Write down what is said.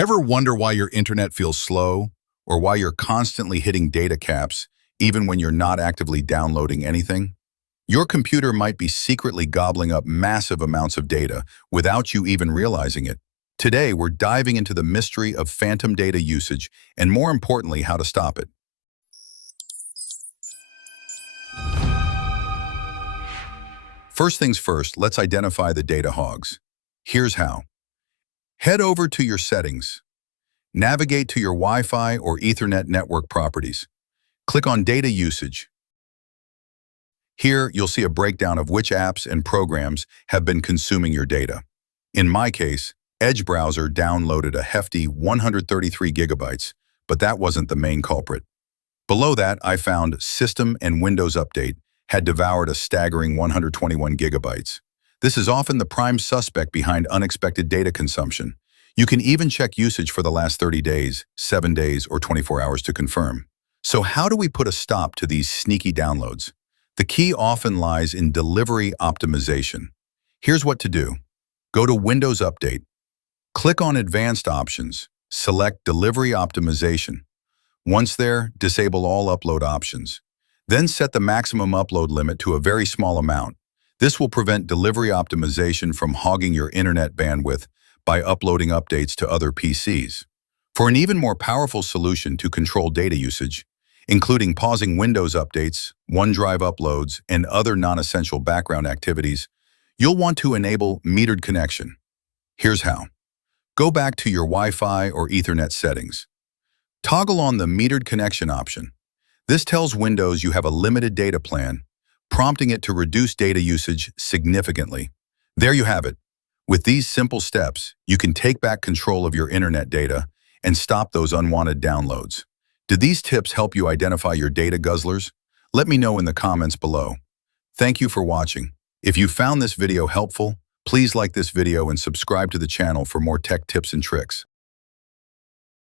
Ever wonder why your internet feels slow or why you're constantly hitting data caps even when you're not actively downloading anything? Your computer might be secretly gobbling up massive amounts of data without you even realizing it. Today, we're diving into the mystery of phantom data usage and, more importantly, how to stop it. First things first, let's identify the data hogs. Here's how. Head over to your settings. Navigate to your Wi-Fi or Ethernet network properties. Click on Data Usage. Here, you'll see a breakdown of which apps and programs have been consuming your data. In my case, Edge browser downloaded a hefty 133 gigabytes, but that wasn't the main culprit. Below that, I found System and Windows Update had devoured a staggering 121 gigabytes. This is often the prime suspect behind unexpected data consumption. You can even check usage for the last 30 days, 7 days, or 24 hours to confirm. So how do we put a stop to these sneaky downloads? The key often lies in delivery optimization. Here's what to do. Go to Windows Update. Click on Advanced Options. Select Delivery Optimization. Once there, disable all upload options. Then set the maximum upload limit to a very small amount. This will prevent delivery optimization from hogging your internet bandwidth by uploading updates to other PCs. For an even more powerful solution to control data usage, including pausing Windows updates, OneDrive uploads, and other non-essential background activities, you'll want to enable metered connection. Here's how. Go back to your Wi-Fi or Ethernet settings. Toggle on the metered connection option. This tells Windows you have a limited data plan, prompting it to reduce data usage significantly. There you have it. With these simple steps, you can take back control of your internet data and stop those unwanted downloads. Did these tips help you identify your data guzzlers? Let me know in the comments below. Thank you for watching. If you found this video helpful, please like this video and subscribe to the channel for more tech tips and tricks.